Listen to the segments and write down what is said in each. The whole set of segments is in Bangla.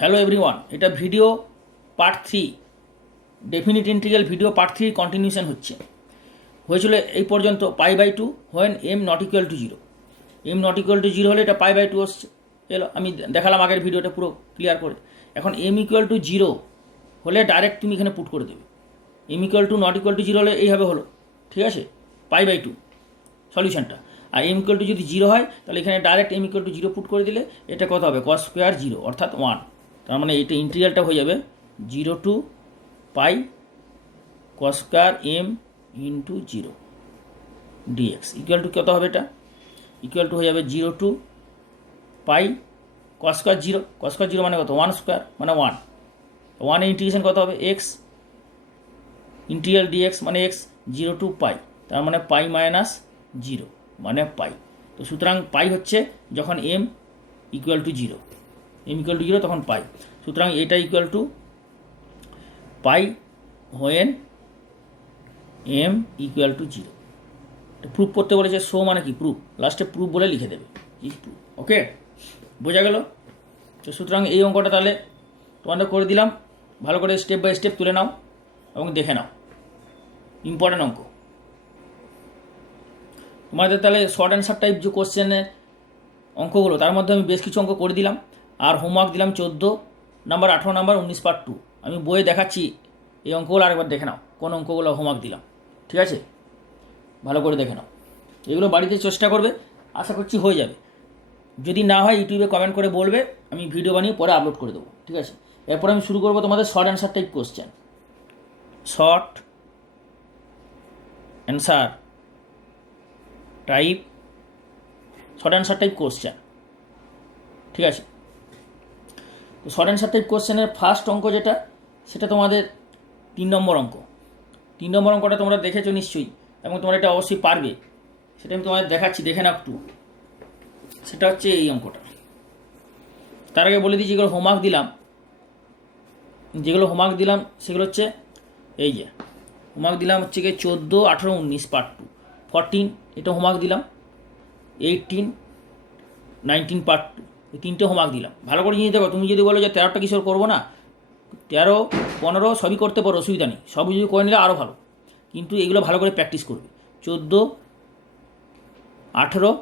হ্যালো এভরিওয়ান, এটা video part 3, definite integral video part 3 continuation হয়েছিল এই পর্যন্ত π/2 when m not equal to 0। m not equal to 0 হলে এটা π/2 আসছে। এলো, আমি দেখালাম আগের ভিডিওটা পুরো ক্লিয়ার করে। এখন m ইকুয়াল টু 0 হলে ডাইরেক্ট তুমি এখানে পুট করে দেবে। m equal to not equal to 0 হলে এইভাবে হলো, ঠিক আছে, π/2 সলিউশনটা। আর m ইকুয়াল টু যদি 0 হয় তাহলে এখানে direct m equal to 0 put করে দিলে এটা কত হবে, cos স্কোয়ার 0 অর্থাৎ 1। তার মানে এটা ইন্টিগ্রালটা হয়ে যাবে 0 to pi cos square m into 0 dx equal to কত হবে, এটা ইকুয়াল টু হয়ে যাবে 0 to pi cos square 0। cos square 0 মানে কত, 1 স্কোয়ার মানে 1। 1 এর ইন্টিগ্রেশন কত হবে, x ইন্টিগ্রাল dx মানে x 0 টু পাই, তার মানে পাই মাইনাস 0 মানে পাই। তো সুতরাং পাই হচ্ছে যখন m equal to 0, m equal to 0 তখন পাই। সুতরাং এটা equal two pi when m equal to 0। Proof করতে বলেছে, শো মানে কি প্রুফ, লাস্টে প্রুফ বলে লিখে দেবে, ইজ প্রুফ। ওকে, বোঝা গেল? তো সুতরাং এই অঙ্কটা তাহলে তোমাদের করে দিলাম, ভালো করে স্টেপ বাই স্টেপ তুলে নাও এবং দেখে নাও। ইম্পর্ট্যান্ট অঙ্ক তোমাদের। তাহলে শর্ট অ্যান্সার টাইপ যে কোশ্চেনের অঙ্কগুলো, তার মধ্যে আমি বেশ কিছু অঙ্ক করে দিলাম। আর হোমওয়ার্ক দিলাম 14 নাম্বার, 18 নাম্বার, 19 পার্ট 2। আমি বইয়ে দেখাচ্ছি এই অঙ্কগুলো, আরেকবার দেখে নাও কোন অঙ্কগুলো হোমওয়ার্ক দিলাম, ঠিক আছে? ভালো করে দেখে নাও, এগুলো বাড়িতে চেষ্টা করবে, আশা করছি হয়ে যাবে। যদি না হয় ইউটিউবে কমেন্ট করে বলবে, আমি ভিডিও বানিয়ে পরে আপলোড করে দেবো, ঠিক আছে? এরপর আমি শুরু করবো তোমাদের short answer type question. Short answer type question, ঠিক আছে? তো শর্ট অ্যান্সার টাইপ কোশ্চেনের ফার্স্ট অঙ্ক যেটা, সেটা তোমাদের 3 নম্বর অঙ্ক। 3 নম্বর অঙ্কটা তোমরা দেখেছো নিশ্চয়ই, এবং তোমরা এটা অবশ্যই পারবে। সেটা আমি তোমাদের দেখাচ্ছি, দেখে নাও একটু। সেটা হচ্ছে এই অঙ্কটা। তার আগে বলে দিই যেগুলো হোমওয়ার্ক দিলাম সেগুলো হচ্ছে এই যে হোমওয়ার্ক দিলাম হচ্ছে গিয়ে 14, 18, 19 পার্ট 2, 14 এটা হোমওয়ার্ক দিলাম, 18, 19 পার্ট 2, এই 3টে হোমওয়ার্ক দিলাম। ভালো করে জিনিস দেখো, তুমি যদি বলো যে 13টা কিশোর করবো না, 13, 15 সবই করতে পারো, অসুবিধা নেই, সবই যদি করে নিলে আরও ভালো। কিন্তু এগুলো ভালো করে প্র্যাকটিস করবে। 14, 18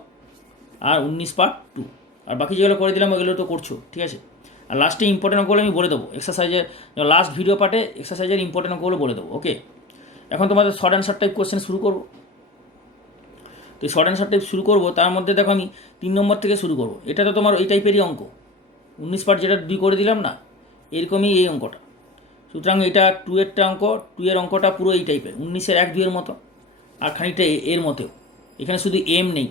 আর 19 পার্ট 2, আর বাকি যেগুলো করে দিলাম ওইগুলো তো করছো, ঠিক আছে? আর লাস্টে ইম্পর্টেন্ট অঙ্কগুলো আমি বলে দেবো, এক্সারসাইজের লাস্ট ভিডিও পার্টে এক্সারসাইজের ইম্পর্টেন্ট অঙ্কগুলো বলে দেবো। ওকে, এখন তোমাদের শর্ট অ্যান্সার টাইপ কোশ্চেন শুরু করবো। তো শর্ট অ্যান্সার টাইপ শুরু করবো, তার মধ্যে দেখো আমি 3 নম্বর থেকে শুরু করবো। এটা তো তোমার ওই টাইপেরই অঙ্ক, 19 পার্ট যেটা 2 করে দিলাম না, এরকমই এই অঙ্কটা। সুতরাং এটা 2 এরটা অঙ্ক, 2 এর অঙ্কটা পুরো এই টাইপের, 19-এর 1, 2 এর মতো, আর খানিকটা এর মতেও। এখানে শুধু এম নেই,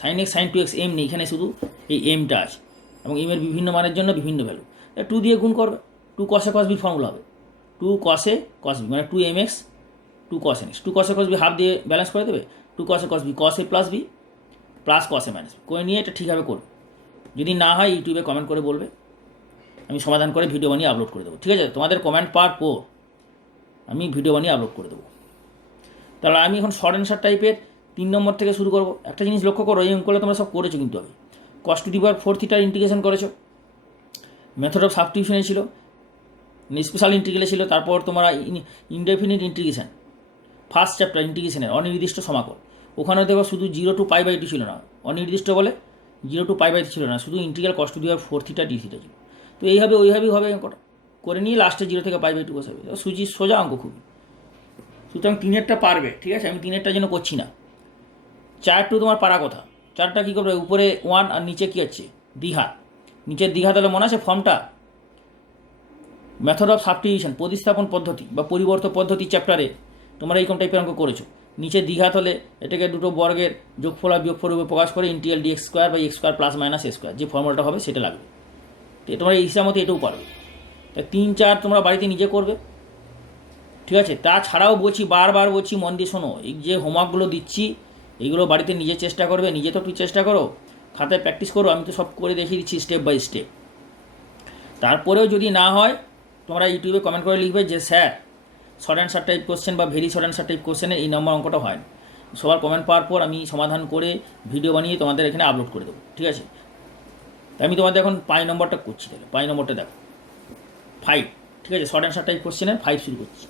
sine x sign 2x M নেই, এখানে শুধু এই এমটা আছে, এবং এমের বিভিন্ন মানের জন্য বিভিন্ন ভ্যালু। 2 দিয়ে গুণ করবে, 2 cos a cos b formula হবে, 2 cos a cos b মানে 2mx 2 cos nx, 2 cos a cos b half দিয়ে ব্যালেন্স করে দেবে, 2 cos a cos b cos a plus b plus cos a minus b করে নিয়ে এটা ঠিকভাবে করবে। যদি না হয় ইউটিউবে কমেন্ট করে বলবে, আমি সমাধান করে ভিডিও বানিয়ে আপলোড করে দেবো, ঠিক আছে? তোমাদের কমেন্ট পাওয়ার পর আমি ভিডিও বানিয়ে আপলোড করে দেবো। তাহলে আমি এখন শর্ট অ্যান্সার টাইপের 3 নম্বর থেকে শুরু করবো। একটা জিনিস লক্ষ্য করো, এই অঙ্কগুলো তোমরা সব করেছো কিন্তু আগে। cos টু দি পাওয়ার 4 থিটার ইন্টিগ্রেশন করেছো, মেথড অফ সাবস্টিটিউশনে ছিল, স্পেশাল ইন্টিগ্রেলে ছিল, তারপর তোমরা ইনডেফিনিট ইন্টিগ্রেশন ফার্স্ট চ্যাপ্টার ইন্টিগ্রেশনের অনির্দিষ্ট সমাকল, ওখানে দেখো শুধু 0 টু π/2 ছিল না, অনির্দিষ্ট বলে 0 টু π/2 ছিল না, শুধু integral cos two the power 4 theta D theta ছিল। তো এইভাবে ওইভাবেই হবে অঙ্কটা, করে নিয়ে লাস্টে 0 থেকে π/2 বসাবে। সোজা অঙ্ক খুবই। সুতরাং 3-এরটা পারবে, ঠিক আছে? আমি 3-এরটার জন্য করছি না। 4 টু তোমার পারা কথা। 4টা কী করবে, উপরে 1 আর নিচে কী আছে, দ্বিঘাত। নিচের দ্বিঘাত হলে মনে আছে ফর্মটা, মেথড অফ সাবস্টিটিউশন প্রতিস্থাপন পদ্ধতি বা পরিবর্তন পদ্ধতি চ্যাপ্টারে তোমরা এইরকম টাইপের অঙ্ক করেছো। নিচে দ্বিঘাত হলে এটাকে দুটো বর্গের যোগফল আর বিয়োগফল রূপে প্রকাশ করে ইন্টিগ্রাল dx স্কোয়ার বা x square plus minus a square, যে ফর্মুলাটা হবে সেটা লাগবে। তো তোমরা এই হিসাব মতো এটাও পারবে। তাই 3, 4 তোমরা বাড়িতে নিজে করবে, ঠিক আছে? তাছাড়াও বলছি, বারবার বলছি, মন দিয়ে শোনো, এই যে হোমওয়ার্কগুলো দিচ্ছি এইগুলো বাড়িতে নিজে চেষ্টা করবে, নিজে তো একটু চেষ্টা করো, খাতায় প্র্যাকটিস করো, আমি তো সব করে দেখিয়ে দিচ্ছি স্টেপ বাই স্টেপ। তারপরেও যদি না হয় তোমরা ইউটিউবে কমেন্ট করে লিখবে যে sir short answer type question বা ভেরি শর্ট অ্যান্সার টাইপ কোশ্চেনের এই নম্বর অঙ্কটা হয় না। সবার কমেন্ট পাওয়ার পর আমি সমাধান করে ভিডিও বানিয়ে তোমাদের এখানে আপলোড করে দেবো, ঠিক আছে? তাই আমি তোমাদের এখন 5 নম্বরটা করছি। তাহলে 5 নম্বরটা দেখো 5, ঠিক আছে, শর্ট অ্যান্সার টাইপ কোশ্চেনের 5 শুরু করছি।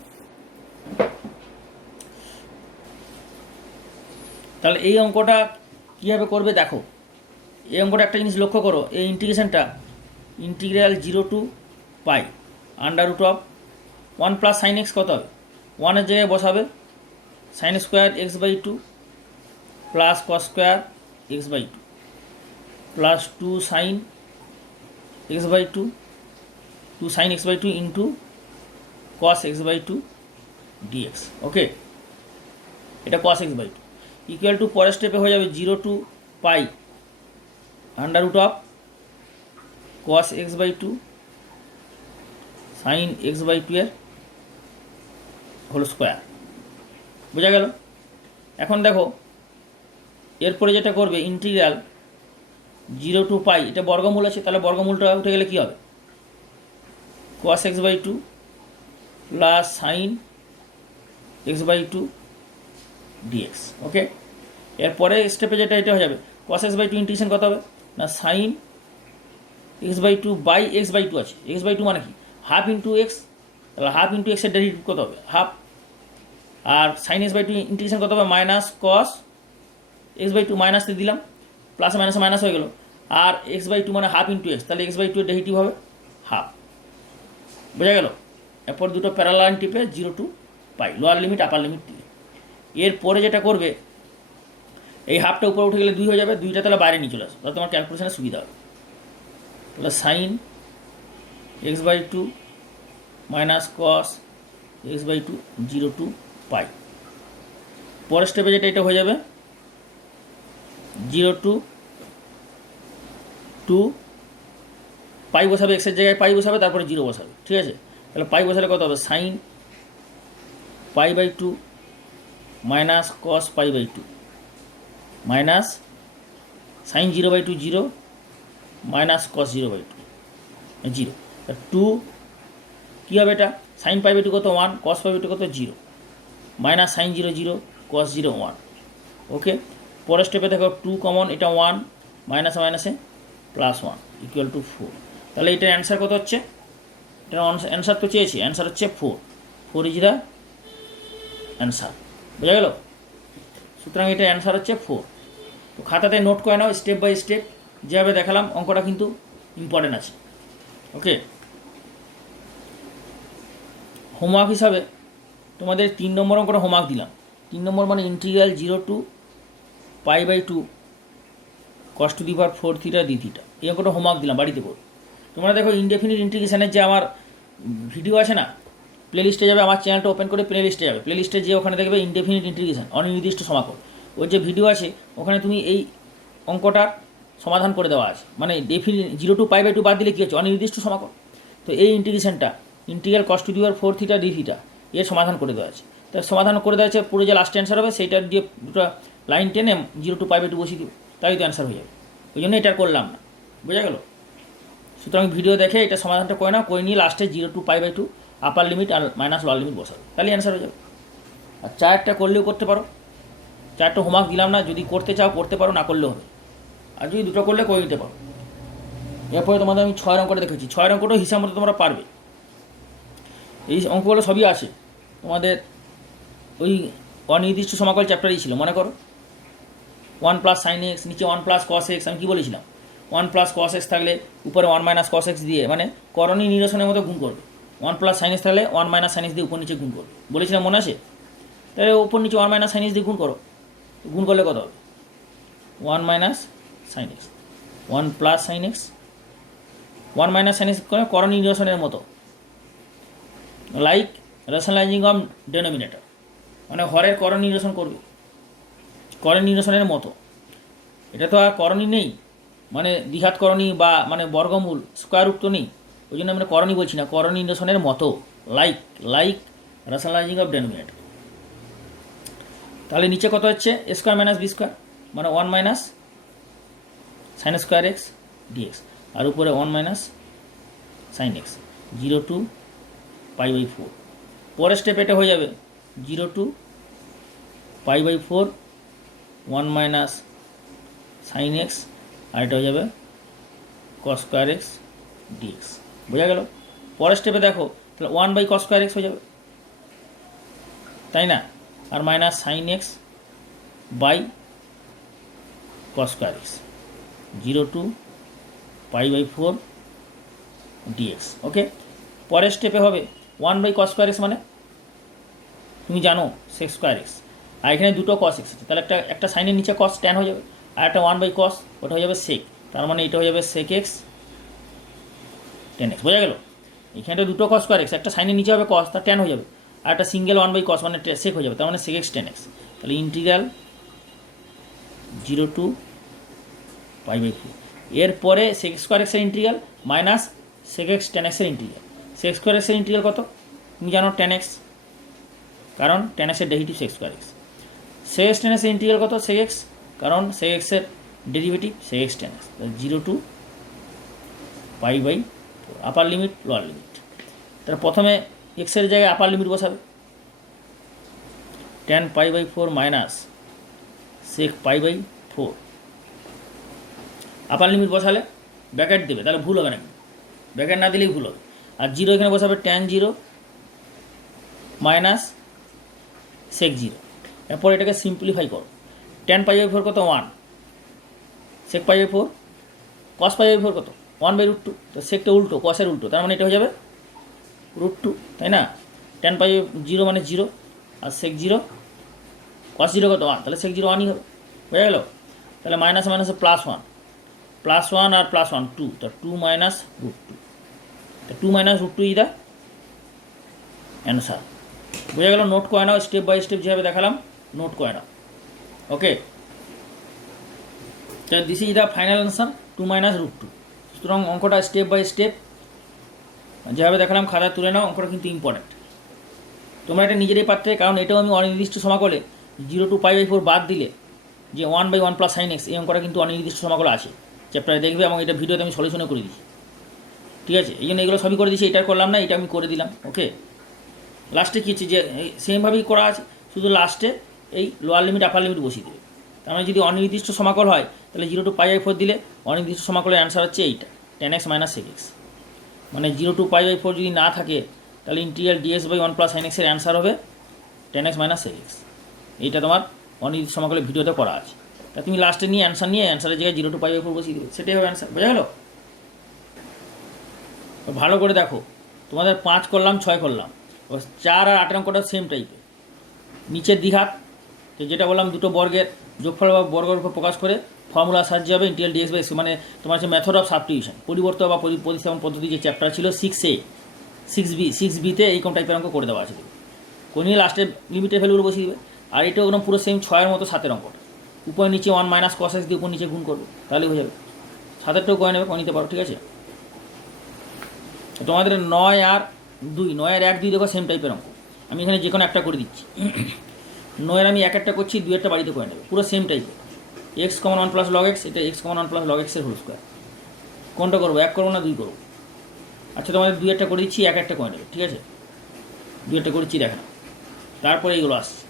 তাহলে এই অঙ্কটা কীভাবে করবে দেখো। এই অঙ্কটা একটা জিনিস লক্ষ্য করো, এই ইন্টিগ্রেশনটা integral 0 to pi under root of 1 plus sine x কত হবে, 1-এর জায়গায় বসাবে sine square x by 2 plus cos square x by 2 plus 2 sine x by 2 2 sine x by 2 into cos x by 2 dx. Okay, এটা cos x by 2 equal to পরের স্টেপে হয়ে যাবে 0 to pi under root of cos x by 2 sine x by 2 এর হোল স্কোয়ার। বোঝা গেল? এখন দেখো এরপরে যেটা করবে ইন্টিগ্রাল 0 টু পাই, এটা বর্গমূল আছে, তাহলে বর্গমূলটা উঠে গেলে কী হবে, cos x by 2 plus sine x by 2 dx. Okay, এরপরে স্টেপে যেটা এটা হয়ে যাবে কস এক্স বাই 2 ইন্টিগ্রেশন কত হবে না sine x by 2 by X by 2 আছে, এক্স বাই 2 মানে কি হাফ ইন্টু এক্স, তাহলে হাফ ইন্টু এক্সের ডেরিভেটিভ কত হবে হাফ, আর সাইন এক্স বাই 2 ইন্টিগ্রেশন কত হবে মাইনাস কস এক্স বাই 2 মাইনাসতে দিলাম, প্লাস মাইনাস মাইনাস হয়ে গেল, আর এক্স বাই 2 মানে হাফ ইন্টু এক্স, তাহলে এক্স বাই 2 এর ডেরিভেটিভ হবে হাফ। বোঝা গেল? এরপর দুটো প্যারালাল লাইন টিপে 0 to pi lower limit upper limit দিলে, এরপরে যেটা করবে এই হাফটা উপরে উঠে গেলে 2 হয়ে যাবে, 2টা তাহলে বাইরে নিয়ে চলে আসবে, তাহলে তোমার ক্যালকুলেশনে সুবিধা হবে। তাহলে sine x by 2 minus cos x by 2 0 to pi. পরের স্টেপে যেটা এটা হয়ে যাবে 0 টু 2 পাই বসাবে, এক্সের জায়গায় পাই বসাবে, তারপরে 0 বসাবে, ঠিক আছে। তাহলে পাই বসালে কত হবে sine pi by 2 minus cos pi by 2 minus sine 0 by 2 0 minus cos 0 by 2 0। 2 কী হবে এটা সাইন পাই বাই 2 কত 1, কস পাই বাই 2 কত 0, মাইনাস সাইন 0 0 কস 0 1। ওকে, পরের স্টেপে দেখো 2 কমন, এটা 1 মাইনাসে মাইনাসে প্লাস 1 ইকুয়াল টু 4। তাহলে এটার অ্যান্সার কত হচ্ছে, এটার অ্যান্সার তো চেয়েছি, অ্যান্সার হচ্ছে 4 ইজ দ্য অ্যান্সার। বোঝা গেল? সুতরাং এটার অ্যান্সার হচ্ছে 4। তো খাতাতে নোট করে নাও স্টেপ বাই স্টেপ, যেভাবে দেখালাম অঙ্কটা কিন্তু ইম্পর্টেন্ট আছে। ওকে, হোমওয়ার্ক হিসাবে তোমাদের 3 নম্বর অঙ্কটা হোমওয়ার্ক দিলাম। 3 নম্বর মানে integral 0 to pi by 2 cos to the power 4 theta D theta, এই অঙ্কটা হোমওয়ার্ক দিলাম, বাড়িতে করো। তোমরা দেখো ইনডেফিনিট ইন্টিগ্রেশনের যে আমার ভিডিও আছে না, প্লেলিস্টে যাবে, আমার চ্যানেলটা ওপেন করে প্লেলিস্টে যাবে, প্লেলিস্টে যে ওখানে দেখবে ইনডেফিনিট ইন্টিগ্রেশন অনির্দিষ্ট সমাকল, ওর যে ভিডিও আছে ওখানে তুমি এই অঙ্কটার সমাধান করে দেওয়া আছে। মানে 0 টু পাই বাই 2 বাদ দিলে কী হচ্ছে অনির্দিষ্ট সমাকল, তো এই ইন্টিগ্রেশনটা integral cos to the power 4 theta D theta এর সমাধান করে দেওয়া আছে। তাই সমাধান করে দেওয়া আছে, পুরো যে লাস্ট অ্যান্সার হবে সেইটার যে দুটো লাইন টেনে 0 টু পাই বাই 2 বসিয়ে দিব, তাই তো অ্যান্সার হয়ে যাবে। ওই জন্য এটা করলাম না। বোঝা গেল? সুতরাং ভিডিও দেখে এটা সমাধানটা করে না, করে নিয়ে লাস্টে 0 to pi by 2 upper limit আর মাইনাস লোয়ার লিমিট বসাবে, তাহলে অ্যান্সার হয়ে যাবে। আর 4টা করলেও করতে পারো, 4টা হোমওয়ার্ক দিলাম না, যদি করতে চাও করতে পারো, না করলেও হবে, আর যদি দুটো করলে করে নিতে পারো। এরপরে তোমাদের আমি 6 অঙ্কটা দেখেছি, 6 অঙ্কটাও হিসাব মতো তোমরা পারবে। এই অঙ্কগুলো সবই আছে তোমাদের ওই অনির্দিষ্ট সমাকল চ্যাপ্টারেই ছিল, মনে করো 1 প্লাস সাইন এক্স, নিচে 1 প্লাস কস এক্স। আমি কী বলেছিলাম 1 প্লাস কস এক্স থাকলে উপরে 1 মাইনাস কস এক্স দিয়ে, মানে করণী নিরসনের মতো গুণ করবে। 1 প্লাস সাইন এক্স থাকলে 1 মাইনাস সাইন এক্স দিয়ে উপর নিচে গুণ করবে, বলেছিলাম মনে আছে? তাহলে উপর নিচে 1 মাইনাস সাইন এক্স দিয়ে গুণ করো, গুণ করলে কত হবে 1 minus sine x, 1 plus sine x, 1 minus sine x করে করণী নিরসনের মতো, লাইক রেশনালাইজিং অফ ডেনোমিনেটর, মানে হরের করণ নিরসন করবে, করণ নিরসনের মতো। এটা তো আর করণী নেই, মানে দ্বিঘাত করণী বা মানে বর্গমূল স্কোয়ার রুট তো নেই, ওই জন্য আমরা করণী বলছি না, করণ নিরসনের মতো, লাইক রেশনালাইজিং অফ ডেনোমিনেটর। তাহলে নিচে কত হচ্ছে A square minus B square, মানে 1 minus sine square x dx, আর উপরে 1 minus sine x 0 to pi by 4। পরের স্টেপ এটা হয়ে যাবে 0 to pi by 4 1 minus sine x, আর এটা হয়ে যাবে কস স্কোয়ার এক্স ডিএক্স। বোঝা গেল? পরের স্টেপে দেখো, তাহলে 1 বাই কস স্কোয়ার এক্স হয়ে যাবে, তাই না? আর minus sine x by cos square x, 0 to pi by 4 dx. Okay, পরের স্টেপে হবে 1 বাই কস স্কোয়ার এক্স মানে তুমি জানো সেক স্কোয়ার এক্স, আর এখানে দুটো কস এক্স আছে, তাহলে একটা সাইনের নিচে কস ট্যান হয়ে যাবে, আর একটা 1 বাই কস, ওটা হয়ে যাবে সেক, তার মানে এটা হয়ে যাবে সেক এক্স টেন এক্স। বোঝা গেল? এখানে দুটো কস স্কোয়ার এক্স, একটা সাইনের নিচে হবে কস, তার ট্যান হয়ে যাবে, আর একটা সিঙ্গেল 1 বাই কস মানে সেক হয়ে যাবে, তার মানে সেক এক্স টেন এক্স। তাহলে ইন্টিগ্রাল 0 টু পাই বাই 4, এরপরে সেক স্কোয়ার এক্সের integral minus sec X tan এক্সের ইন্টিগ্রাল। সেক স্কোয়ার এক্সের ইন্টিগ্রাল কত তুমি জানো? টেন এক্স, কারণ টেন এক্সের derivative sec square X. Sec X tan এক্সের ইন্টিগ্রাল কত? সেক এক্স, কারণ সেক এক্সের derivative sec X tan X. 0 to pi by 4, upper limit lower limit. তাহলে প্রথমে এক্সের জায়গায় আপার লিমিট বসাবে, tan pi by 4 minus sec pi by 4। Upper limit বসালে ব্র্যাকেট দেবে, তাহলে ভুল হবে না, ব্র্যাকেট না দিলেই ভুল হবে। আর 0 এখানে বসাবে ট্যান 0 মাইনাস সেক 0। এরপর এটাকে সিম্পলিফাই করো, টেন পাই বাই 4 কত? 1, সেক pi by 4, cos pi by 4 কত? 1 বাই √2, তো সেকটা উল্টো, কসের উল্টো, তার মানে এটা হয়ে যাবে √2, তাই না? টেন পাই 0 মানে 0, আর সেক 0, কস 0 কত? 1, তাহলে সেক 0 1ই হবে। বোঝা গেল? তাহলে মাইনাস মাইনাসে প্লাস 1, প্লাস 1 আর প্লাস 1 2, তো 2 মাইনাস √2, তো 2 মাইনাস √2 ইজ দ্য অ্যান্সার। বোঝা গেল? নোট করে নাও, স্টেপ বাই স্টেপ যেভাবে দেখালাম নোট করে নাও। Okay, this is the final answer, 2 minus √2। সুতরাং অঙ্কটা স্টেপ বাই স্টেপ যেভাবে দেখালাম খাতা তুলে নাও, অঙ্কটা কিন্তু ইম্পর্টেন্ট। তোমরা এটা নিজেরাই পারতে, কারণ এটাও আমি অনির্দিষ্ট সমাকলে 0 টু পাই বাই 4 বাদ দিলে যে 1 বাই 1 প্লাস সাইন এক্স, এই অঙ্কটা কিন্তু অনির্দিষ্ট সমাকলে আছে, চ্যাপ্টারে দেখবে, এবং এটা ভিডিওতে আমি সলিউশনে করে দিচ্ছি। ঠিক আছে, এই জন্য এগুলো সবই করে দিচ্ছি, এটা করলাম না, এটা আমি করে দিলাম। ওকে, লাস্টে কী হচ্ছে যে সেমভাবেই করা আছে, শুধু লাস্টে এই লোয়ার লিমিট আপার লিমিট বসিয়ে দেবে। তার মানে যদি অনির্দিষ্ট সমাকল হয় তাহলে 0 টু পাই বাই 4 দিলে অনির্দিষ্ট সমাকলের অ্যান্সার হচ্ছে এইটা, tan X minus sec X. মানে 0 টু পাই বাই 4 যদি না থাকে তাহলে integral dx by 1 plus sine এক্সের অ্যান্সার হবে tan X minus sec X. এইটা তোমার অনির্দিষ্ট সমাকলের ভিডিওতে করা আছে, তা তুমি লাস্টে নিয়ে অ্যান্সারের জায়গায় 0 টু পাই বাই 4 বসিয়ে দেবে, সেটাই হবে অ্যান্সার। বোঝা গেল? ভালো করে দেখো, তোমাদের 5 করলাম, 6 করলাম, 4 আর 8 অঙ্কটা সেম টাইপের। নিচের দ্বিঘাত, তো যেটা বললাম দুটো বর্গের যোগফল বা বর্গের উপর প্রকাশ করে ফর্মুলা সাহায্যে হবে ইন্টিগ্রাল ডিএক্স বাই এক্স, মানে তোমার হচ্ছে মেথড অফ সাবস্টিটিউশন, পরিবর্তন বা প্রতিস্থাপন পদ্ধতি যে চ্যাপ্টার ছিল 6A, 6Bতে এইরকম টাইপের অঙ্ক করে দেওয়া আছে। কোন নিয়ে লাস্টে লিমিটের ভ্যালুগুলো বসিয়ে দেবে, আর এটা একদম পুরো সেম 6-এর মতো 7-এর অঙ্কটা, উপর নিচে 1 মাইনাস কস এক্স দিয়ে উপর নিচে গুণ করবে, তাহলে হয়ে যাবে। 7-এরটাও করে নেবে, করে নিতে পারো। ঠিক আছে, তোমাদের 9 আর 2, 9 আর 1, 2 দেখো সেম টাইপের অঙ্ক, আমি এখানে যে কোনো একটা করে দিচ্ছি। 9-এর আমি 1-1টা করছি, 2-এরটা বাড়িতে করে নেবে, পুরো সেম টাইপের। X common 1 plus log x, এটা এক্স কমন 1 প্লাস লগ এক্সের হোল স্কোয়ার। কোনটা করবো, 1 করবো না 2 করবো? আচ্ছা, তোমাদের 2-এরটা করে দিচ্ছি, 1-1টা করে নেবে। ঠিক আছে, 2-এরটা করেছি দেখেন, তারপরে এইগুলো আসছে।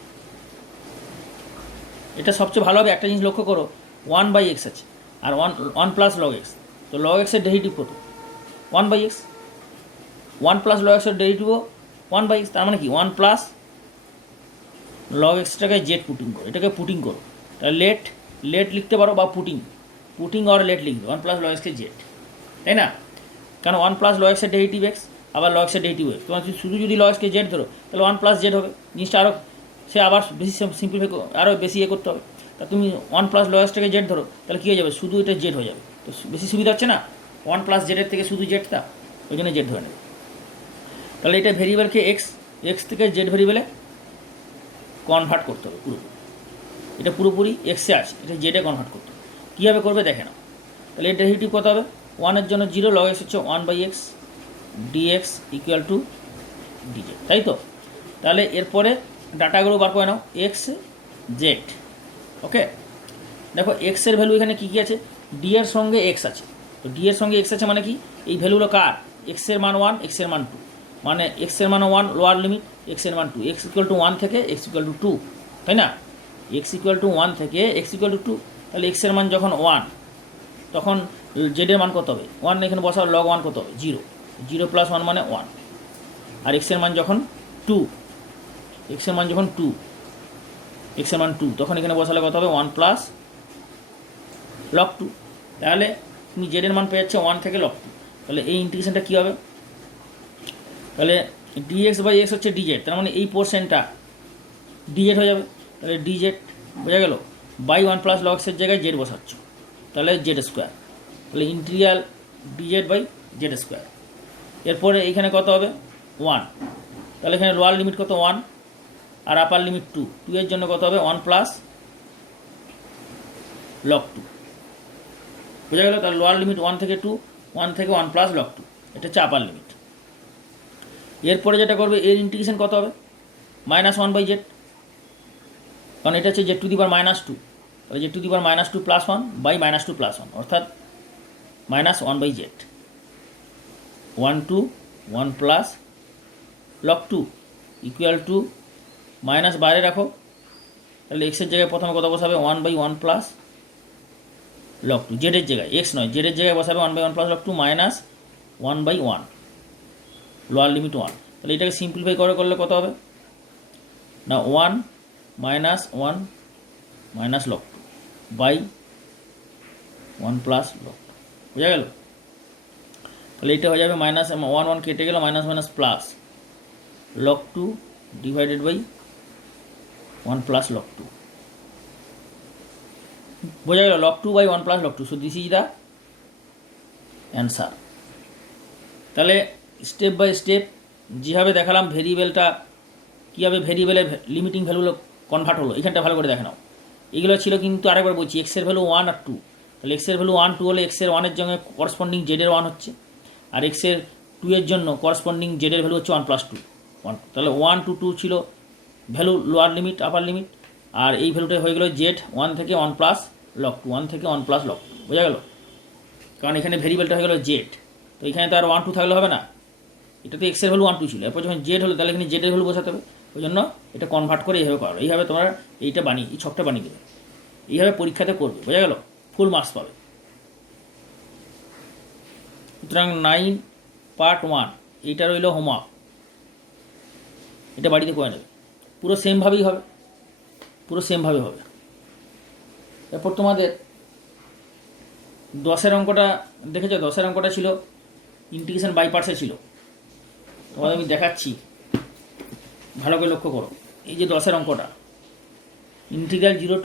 এটা সবচেয়ে ভালো হবে, একটা জিনিস লক্ষ্য করো, 1 বাই এক্স আছে আর 1 প্লাস লগ এক্স, তো লগ এক্সের ডেরিভেটিভ কত? 1 বাই এক্স। 1 প্লাস লগ এক্সের ডেরিভেটিভও 1 বাই এক্স, তার মানে কি 1 প্লাস লগ এক্সটাকে জেড পুটিং করো, এটাকে পুটিং করো, তাহলে লেট লিখতে পারো বা পুটিং আর লেট লিখবে 1 প্লাস লগ এক্সকে জেড, তাই না? কারণ 1 প্লাস লগ এক্সের ডেরিভেটিভ এক্স, আবার লগ এক্সের ডেরিভেটিভ এক্স, তোমার শুধু যদি লগ এক্সকে জেড ধরো তাহলে 1 প্লাস জেড হবে, জিনিসটা আরও সে আবার বেশি সিম্পলিফাই, আরও বেশি করতে হবে। তা তুমি 1 প্লাস লগ এক্সটাকে জেড ধরো, তাহলে কী হয়ে যাবে, শুধু এটা জেড হয়ে যাবে, তো বেশি সুবিধা হচ্ছে না 1 প্লাস জেডের থেকে শুধু জেডটা, ওই জন্য জেড ধরে নেবে। তাহলে এটা ভেরিয়েবলকে এক্স থেকে জেড ভেরিয়েবলে কনভার্ট করতে হবে পুরোপুরি, এটা পুরোপুরি এক্সে আছে, এটা জেডে কনভার্ট করতে হবে। কীভাবে করবে দেখে নাও। তাহলে এর ডেরিভেটিভ কত হবে? 1-এর জন্য 0, লগ এক্স হচ্ছে 1 by X dx equal to dz, তাই তো? তাহলে এরপরে ডাটাগুলো বার করে নাও, এক্স জেড। ওকে, দেখো এক্সের ভ্যালু এখানে কী কী আছে, ডি এর সঙ্গে এক্স আছে, তো ডি এর সঙ্গে এক্স আছে মানে কি, এই ভ্যালুগুলো কার, এক্সের মান 1, এক্সের মান 2, মানে এক্সের মান 1 লোয়ার লিমিট, এক্সের মান 2, এক্স ইকুয়াল টু 1 থেকে এক্স ইকুয়াল টু 2, তাই না? এক্স ইকুয়াল টু 1 থেকে এক্স ইকুয়াল টু 2, তাহলে এক্সের মান যখন 1, তখন জেডের মান কত হবে 1, এখানে বসাও লগ 1 কত হবে 0, 0 + 1 মানে 1, আর এক্সের মান যখন 2, এক্সের মান যখন 2, এক্সের মান 2, তখন এখানে বসালে কত হবে 1 + log 2। তাহলে তুমি জেডের মান পেয়ে যাচ্ছে 1 থেকে log 2। তাহলে এই ইন্টিগ্রেশনটা কী হবে, তাহলে dx/x হচ্ছে dz, তার মানে এই পোর্শনটা dz হয়ে যাবে। তাহলে dz বোঝা গেল, বাই 1 + log এর জায়গায় জেড বসাচ্ছ, তাহলে z²। তাহলে ইন্টিগ্রাল dz/z²। এরপরে এইখানে কত হবে 1, তাহলে এখানে লোয়ার লিমিট কত 1 আর আপার লিমিট 2, 2 এর জন্য কত হবে 1 + log 2 বোঝা গেল। তাহলে লোয়ার লিমিট 1 থেকে 2, 1 থেকে 1 + log 2, এটা হচ্ছে আপার লিমিট। এরপরে যেটা করবে এর ইন্টিগ্রেশন কত হবে -1/z, কারণ এটা হচ্ছে z⁻², তাহলে z⁻² + 1 বাই -2 + 1 অর্থাৎ -1/z, 1 to 1 + log 2 = মাইনাস বাইরে রাখো, তাহলে এক্সের জায়গায় প্রথমে কত বসাবে 1/1 + log 2, জেডের জায়গায় এক্স নয়, জেডের জায়গায় বসাবে 1/1 + log 2 -1/1, লোয়ার লিমিট 1। তাহলে এটাকে সিম্পলিফাই করলে কত হবে না 1 - 1 - log 2 বাই 1 + log 2 বোঝা গেল। তাহলে এটা হয়ে যাবে -1 কেটে গেল, minus plus log 2 divided by 1 + log 2 বোঝা গেল, log 2 বাই 1 + log 2। So this is the answer. তাহলে স্টেপ বাই স্টেপ যেভাবে দেখালাম ভেরিয়েবলটা কীভাবে ভেরিয়েবলের লিমিটিং ভ্যালুগুলো কনভার্ট হলো, এখানটা ভালো করে দেখে নাও। এগুলো ছিল কিন্তু আরেকবার বলছি এক্সের ভ্যালু 1 আর 2, তাহলে এক্সের ভ্যালু 1, 2 হলে এক্সের 1-এর জন্য করসপন্ডিং জেডের 1 হচ্ছে, আর এক্সের 2-এর জন্য করসপন্ডিং জেডের ভ্যালু হচ্ছে 1 + 2, 1। তাহলে 1 to 2 ছিল value lower limit upper limit, আর এই ভ্যালুটা হয়ে গেল জেড 1 থেকে 1 + log 2, 1 থেকে 1 + log 2 বোঝা গেল। কারণ এখানে ভেরিয়েবলটা হয়ে গেল জেড, তো এখানে তো আর 1, 2 থাকলে হবে না, এটা তো এক্সের ভ্যালু 1, 2 ছিল, এরপর যখন জেড হলো তাহলে এখানে জেডের ভ্যালু বসাতে হবে, ওই জন্য এটা কনভার্ট করে এইভাবে করো। এইভাবে তোমরা এইটা বানিয়ে এই ছকটা বানিয়ে দেবে, এইভাবে পরীক্ষাতে করবে বোঝা গেল, ফুল মার্কস পাবে। সুতরাং 9 পার্ট 1 এইটা রইল হোমওয়ার্ক, এটা বাড়িতে করে নেবে, পুরো সেমভাবেই হবে, পুরো সেমভাবে হবে। এরপর তোমাদের 10-এর অঙ্কটা দেখেছো, 10-এর অঙ্কটা ছিল ইন্টিগ্রেশন বাই পার্টসে ছিল, তোমাদের আমি দেখাচ্ছি ভালো করে লক্ষ্য করো। এই যে 10-এর অঙ্কটা integral 0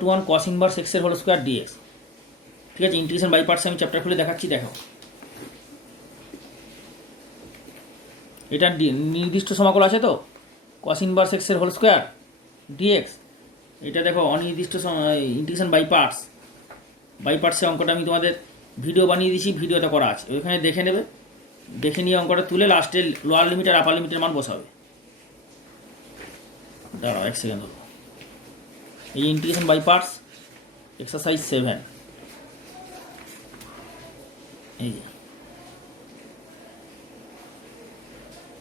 to 1 cos inverse x এর হোল স্কোয়ার dx, ঠিক আছে। ইন্টিগ্রেশন বাই পার্টসে আমি চ্যাপ্টার খুলে দেখাচ্ছি, দেখো এটা নির্দিষ্ট সমাকল আছে তো cos ইনভার্স x এর হোল স্কোয়ার dx, এটা দেখো অনির্দিষ্ট ইন্টিগ্রেশন বাই পার্টসে অঙ্কটা আমি তোমাদের ভিডিও বানিয়ে দিয়েছি, ভিডিওতে করা আছে, ওইখানে দেখে নেবে, দেখে নিয়ে অঙ্কটা তুলে লাস্টে লোয়ার লিমিট আর আপার লিমিটের মান বসাবে। দাঁড়াও 1 সেকেন্ড হলো, এই ইন্টিগ্রেশন বাই পার্টস এক্সারসাইজ 7, এই যে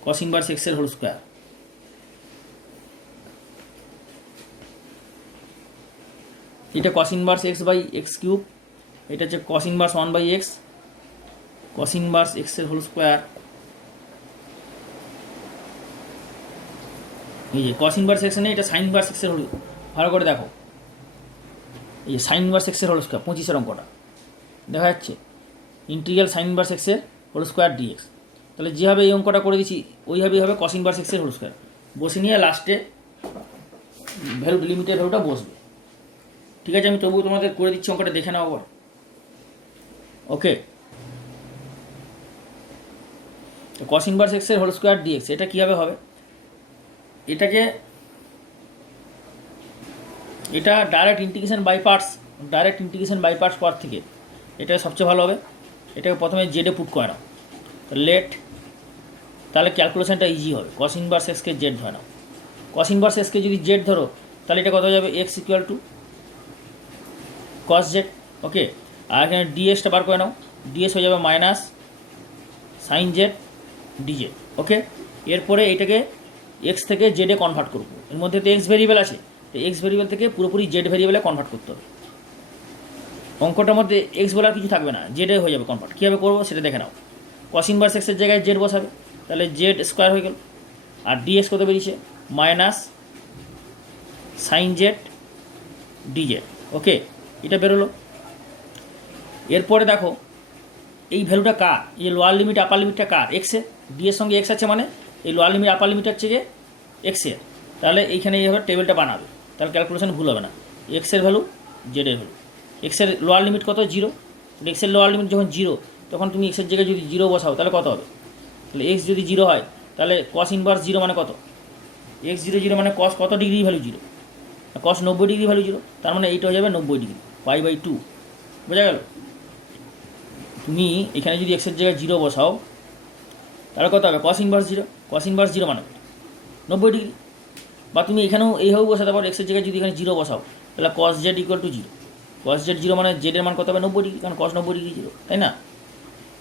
cos ইনভার্স x এর হোল স্কোয়ার, এটা cos ইনভার্স x/x³, এটা হচ্ছে cos inverse 1/x, cos inverse x এর হোল স্কোয়ার, এই যে cos ইনভার্স x নেই, এটা sin ইনভার্স x এর হোল, ভালো করে দেখো এই যে sin ইনভার্স x এর হোল স্কোয়ার 25-এর অঙ্কটা দেখা যাচ্ছে, ইন্টিগ্রাল sin ইনভার্স x এর হোল স্কোয়ার dx। তাহলে যেভাবে এই অঙ্কটা করে দিচ্ছি ওইভাবেই হবে cos ইনভার্স x এর হোল স্কোয়ার, বসে নিয়ে লাস্টে ভ্যালু লিমিটের ভ্যালুটা বসবে, ঠিক আছে। আমি তবুও তোমাদের করে দিচ্ছি, অঙ্কটা দেখে নাও আবার, ওকে। cos ইনভার্স x এর হোল স্কোয়ার dx এটা কীভাবে হবে, এটা ডাইরেক্ট ইন্টিগ্রেশন বাই পার্টস পর থেকে এটা সবচেয়ে ভালো হবে। এটাকে প্রথমে জেডে পুট করে নাও, তাহলে ক্যালকুলেশনটা ইজি হবে। cos ইনভার্স x কে জেড ধরে নাও, cos ইনভার্স x কে যদি জেড ধরো তাহলে এটা কত হয়ে যাবে x = cos z, ওকে। আর এখানে ডিএসটা বার করে নাও, ডিএস হয়ে যাবে minus sine Z dz, okay. এরপরে এটাকে এক্স থেকে জেডে কনভার্ট করবো, এর মধ্যে তো এক্স ভেরিয়েবল আছে, তো এক্স ভেরিয়েবল থেকে পুরোপুরি জেড ভেরিয়েবলে কনভার্ট করতে হবে, অঙ্কটার মধ্যে এক্স বলার কিছু থাকবে না, জেডে হয়ে যাবে কনভার্ট। কীভাবে করবো সেটা দেখে নাও। কস ইনভার্স এক্সের জায়গায় জেড বসাবে, তাহলে জেড স্কোয়ার হয়ে গেল। আর ডিএক্স কত বেরিয়েছে, মাইনাস সাইন জেড ডিজেড। ওকে, এটা বেরোলো। এরপরে দেখো এই ভ্যালুটা কার, এই লোয়ার লিমিট আপার লিমিটটা কার, এক্সের। ডি এর সঙ্গে এক্স আছে মানে এই লোয়ার লিমিট আপার লিমিট হচ্ছে গিয়ে এক্সের। তাহলে এইখানে এইভাবে টেবিলটা বানাবে, তাহলে ক্যালকুলেশন ভুল হবে না। এক্সের ভ্যালু, জেডের ভ্যালু। এক্সের লোয়ার লিমিট কত, 0। এক্সের লোয়ার লিমিট যখন 0, তখন তুমি এক্সের জায়গায় যদি 0 বসাও তাহলে কত হবে, তাহলে এক্স যদি 0 হয় তাহলে কস ইনভার্স 0 মানে কত, এক্স 0 মানে কস কত ডিগ্রি ভ্যালু 0, কস 90 ডিগ্রি ভ্যালু 0, তার মানে এইটা হয়ে যাবে 90 ডিগ্রি, π/2। বোঝা গেল। তুমি এখানে যদি এক্সের জায়গায় 0 বসাও তাহলে কত হবে, কস ইনভার্স 0, কস ইনভার্স 0 মানে 90 ডিগ্রি। বা তুমি এখানেও এইভাবে বসাতে পারো, এক্সের জায়গায় যদি এখানে 0 বসাও তাহলে cos Z equal to 0, cos Z 0 মানে জেডের মান কত হবে, 90 ডিগ্রি, কারণ কস 90 ডিগ্রি 0, তাই না।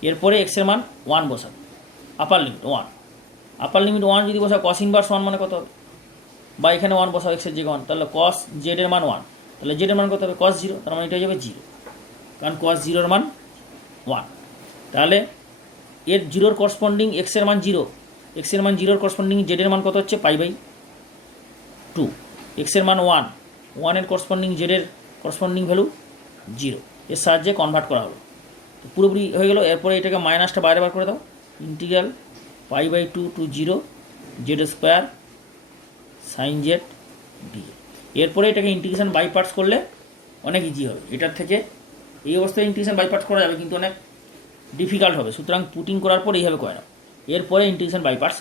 এরপরে এক্সের মান 1 বসাবে, আপার লিমিট 1, আপার লিমিট 1 যদি বসাও কস ইনভার্স 1 মানে কত হবে, বা এখানে 1 বসাও এক্সের জায়গায় 1, তাহলে কস জেডের মান 1, তাহলে জেডের মান কত হবে, কস 0, তার মানে এটা হয়ে যাবে 0, কারণ কস 0-এর মান 1। তাহলে এর 0-র করসপন্ডিং এক্সের মান 0, এক্সের মান 0-র করসপন্ডিং জেডের মান কত হচ্ছে, π/2। এক্সের মান 1, 1-এর করসপন্ডিং জেডের করসপন্ডিং ভ্যালু 0, এর সাহায্যে কনভার্ট করা হলো, পুরোপুরি হয়ে গেল। এরপরে এটাকে মাইনাসটা বাইরে বার করে দাও, integral π/2 to 0 Z square sine Z D. এরপরে এটাকে ইন্টিগ্রেশন বাই পার্টস করলে অনেক ইজি হবে। এটার থেকে এই অবস্থায় ইন্টিগ্রেশন বাই পার্টস করা যাবে, কিন্তু অনেক ডিফিকাল্ট হবে, সুতরাং পুটিং করার পর এইভাবে করে নাও। এরপরে ইন্টিগ্রেশন বাই পার্টস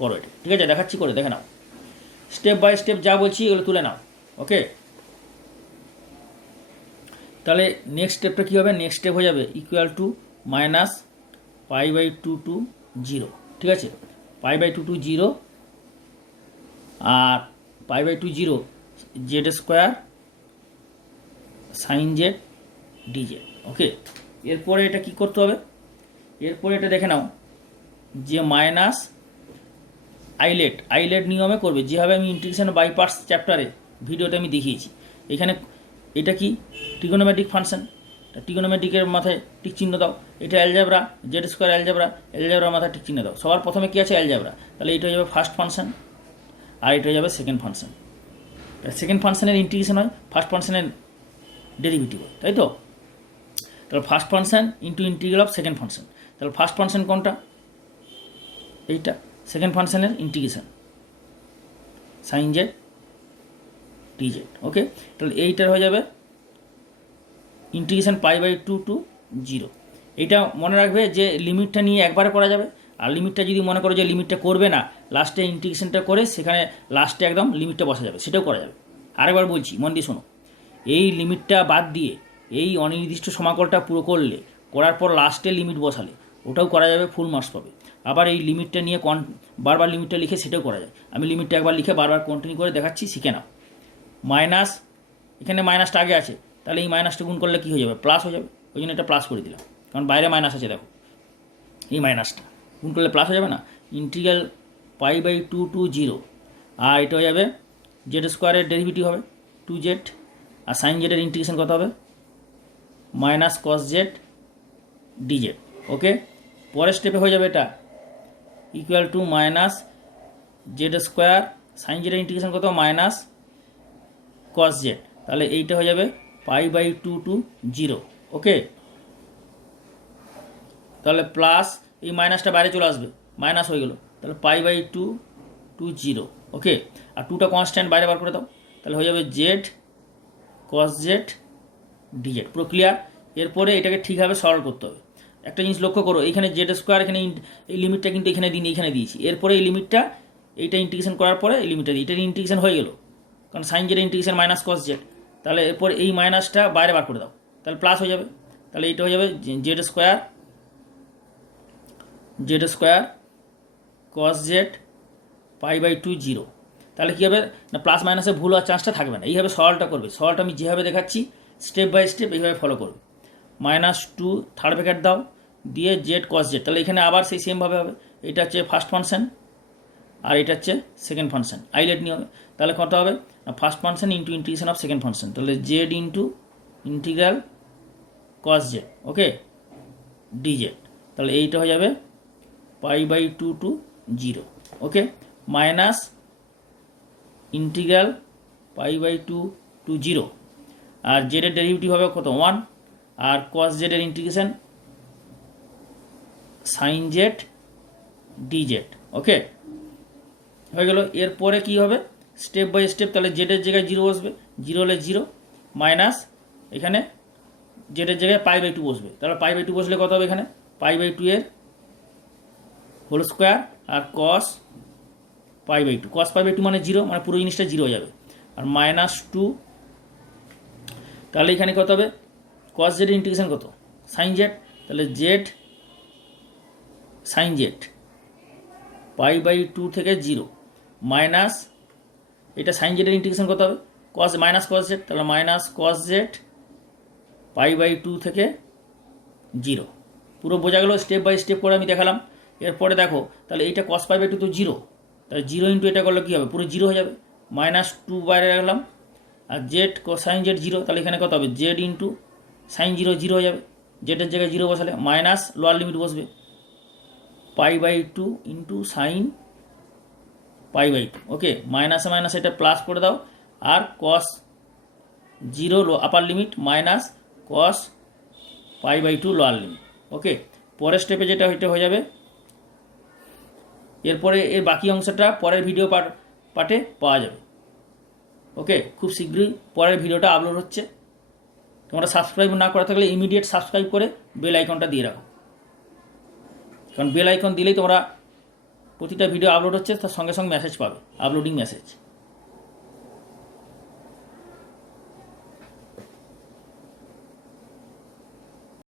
করো, এটা ঠিক আছে, দেখাচ্ছি করে দেখে নাও। স্টেপ বাই স্টেপ যা বলছি এগুলো তুলে নাও। ওকে, তাহলে নেক্সট স্টেপটা কী হবে, নেক্সট স্টেপ হয়ে যাবে ইকুয়াল টু মাইনাস π/2 টু 0, ঠিক আছে, π/2 টু 0 আর π/2 0 Z square sine Z dz. Okay, এরপরে এটা কি করতে হবে, এরপরে এটা দেখে নাও যে মাইনাস আইলেট নিয়মে করবে, যেভাবে আমি ইন্টিগ্রেশন বাই পার্টস চ্যাপ্টারে ভিডিওতে আমি দেখিয়েছি। এখানে এটা কি ট্রিগোনোমেট্রিক ফাংশন, ট্রিগোনোমেট্রিকের মাথায় টিক চিহ্ন দাও। এটা অ্যালজেব্রা, জেড স্কোয়ার অ্যালজেব্রার মাথায় টিক চিহ্ন দাও। সবার প্রথমে কী আছে, অ্যালজেব্রা, তাহলে এটা হয়ে যাবে ফার্স্ট ফাংশন আর এটা হয়ে যাবে সেকেন্ড ফাংশন। সেকেন্ড ফাংশনের ইন্টিগ্রেশন হয়, ফার্স্ট ফাংশনের ডেরিভেটিভ হয়, তাই তো। তাহলে first function into integral of second function, তাহলে ফার্স্ট ফাংশন কোনটা, এইটা, সেকেন্ড ফাংশনের ইন্টিগ্রেশন সাইন জেড ডিজেড। ওকে, তাহলে এইটার হয়ে যাবে ইন্টিগ্রেশন π/2 টু 0। এটা মনে রাখবে যে লিমিটটা নিয়ে একবারে করা যাবে, আর লিমিটটা যদি মনে করো যে লিমিটটা করবে না, লাস্টে ইন্টিগ্রেশনটা করে সেখানে লাস্টে একদম লিমিটটা বসা যাবে, সেটাও করা যাবে। আরেকবার বলছি, মন দিয়ে শোনো, এই লিমিটটা বাদ দিয়ে এই অনির্দিষ্ট সমাকলটা পুরো করলে, করার পর লাস্টে লিমিট বসালে ওটাও করা যাবে, ফুল মার্কস পাবে। আবার এই লিমিটটা নিয়ে বারবার লিমিটটা লিখে সেটাও করা যায়। আমি লিমিটটা একবার লিখে বারবার কন্টিনিউ করে দেখাচ্ছি, শিখে নাও। মাইনাস, এখানে মাইনাসটা আগে আছে, তাহলে এই মাইনাসটা গুণ করলে কী হয়ে যাবে, প্লাস হয়ে যাবে, ওই জন্য এটা প্লাস করে দিলাম, কারণ বাইরে মাইনাস আছে। দেখো এই মাইনাসটা গুণ করলে প্লাস হয়ে যাবে না, ইন্টিগ্রাল π/2 টু 0, আর এটা হয়ে যাবে জেড স্কোয়ারের ডেরিভেটিভ হবে 2z, আর সাইন জেডের ইন্টিগ্রেশন কত হবে, minus cos Z dz. Okay, পরের স্টেপে হয়ে যাবে এটা equal to minus Z square sine জেডের ইন্টিগ্রেশন কত, মাইনাস কস জেড, তাহলে এইটা হয়ে যাবে π/2 টু 0। ওকে, তাহলে প্লাস এই মাইনাসটা বাইরে চলে আসবে, মাইনাস হয়ে গেল, তাহলে π/2 টু 0। ওকে, আর 2টা কনস্ট্যান্ট বাইরে বার করে দাও, তাহলে হয়ে যাবে জেড কস জেড ডিজেড। পুরো ক্লিয়ার। এরপরে এটাকে ঠিকভাবে সলভ করতে হবে। একটা জিনিস লক্ষ্য করো, এইখানে জেড স্কোয়ার, এখানে এই লিমিটটা কিন্তু এখানে এখানে দিয়েছি, এরপরে এই লিমিটটা এইটা ইন্টিগ্রেশন করার পরে এই লিমিটটা দিই, এটার ইন্টিগ্রেশন হয়ে গেল, কারণ সাইন জেডের ইন্টিগ্রেশন মাইনাস কস জেড, তাহলে এরপর এই মাইনাসটা বাইরে বার করে দাও, তাহলে প্লাস হয়ে যাবে, তাহলে এইটা হয়ে যাবে জেড স্কোয়ার কস জেড π/2 0। তাহলে কী হবে না, প্লাস মাইনাসে ভুল হওয়ার চান্সটা থাকবে না। এইভাবে সলভটা করবে, সলভটা আমি যেভাবে দেখাচ্ছি স্টেপ বাই স্টেপ এইভাবে ফলো করবে। -2 থার্ড ব্র্যাকেট দাও, দিয়ে জেড কস জেড, তাহলে এখানে আবার সেই সেমভাবে হবে, এটা হচ্ছে ফার্স্ট ফাংশন আর এটা হচ্ছে সেকেন্ড ফাংশন, আইলেট নিয়ে হবে। তাহলে কত হবে, first function into integration of second function, তাহলে জেড ইন্টু ইন্টিগ্রাল কস জেড, ওকে, ডিজেড। তাহলে এইটা হয়ে যাবে π/2 to 0, okay, minus integral π/2 to 0, R জেডের derivative হবে কত 1, আর কস জেডের ইন্টিগ্রেশন সাইন জেড ডিজেড, ওকে, হয়ে গেল। এরপরে কি হবে স্টেপ বাই স্টেপ, তাহলে জেডের জায়গায় 0 বসবে, 0 হলে 0 মাইনাস এখানে জেডের জায়গায় π/2 বসবে, তাহলে π/2 বসলে কত হবে এখানে π/2 এর হোল স্কোয়ার আর কস π/2, কস π/2 মানে 0, মানে পুরো জিনিসটা 0 হয়ে যাবে, আর -2, তাহলে এখানে কত হবে কস জেডের ইন্টিগ্রেশন কত সাইন জেড, তাহলে জেড সাইন জেড π/2 থেকে 0 মাইনাস এটা সাইন জেডের ইন্টিগ্রেশন কত হবে কস মাইনাস কস জেড, তাহলে মাইনাস কস জেড π/2 থেকে 0। পুরো বোঝা গেল, স্টেপ বাই স্টেপ করে আমি দেখালাম। এরপরে দেখো তাহলে এইটা কস π/2 তো 0, তাহলে 0 ইন্টু এটা করলে কী হবে পুরো 0 হয়ে যাবে, -2 বাইরে রাখলাম, আর জেড সাইন জেড 0, তাহলে এখানে কত হবে জেড ইন্টু সাইন 0 0 হয়ে যাবে, জেডের জায়গায় 0 বসালে মাইনাস লোয়ার লিমিট বসবে π/2 ইন্টু সাইন π/2, ওকে, মাইনাসে মাইনাস এটা প্লাস করে দাও, আর cos 0 upper limit minus cos π/2 lower limit, okay. পরের স্টেপে যেটা ওইটা হয়ে যাবে। এরপরে এর বাকি অংশটা পরের ভিডিও পার্টে পাওয়া যাবে, ওকে। খুব শীঘ্রই পরের ভিডিওটা আপলোড হচ্ছে, তোমরা সাবস্ক্রাইব না করা থাকলে ইমিডিয়েট সাবস্ক্রাইব করে বেল আইকনটা দিয়ে রাখো, কারণ বেল আইকন দিলেই তোমরা প্রতিটা ভিডিও আপলোড হচ্ছে তার সঙ্গে সঙ্গে মেসেজ পাবে, আপলোডিং মেসেজ।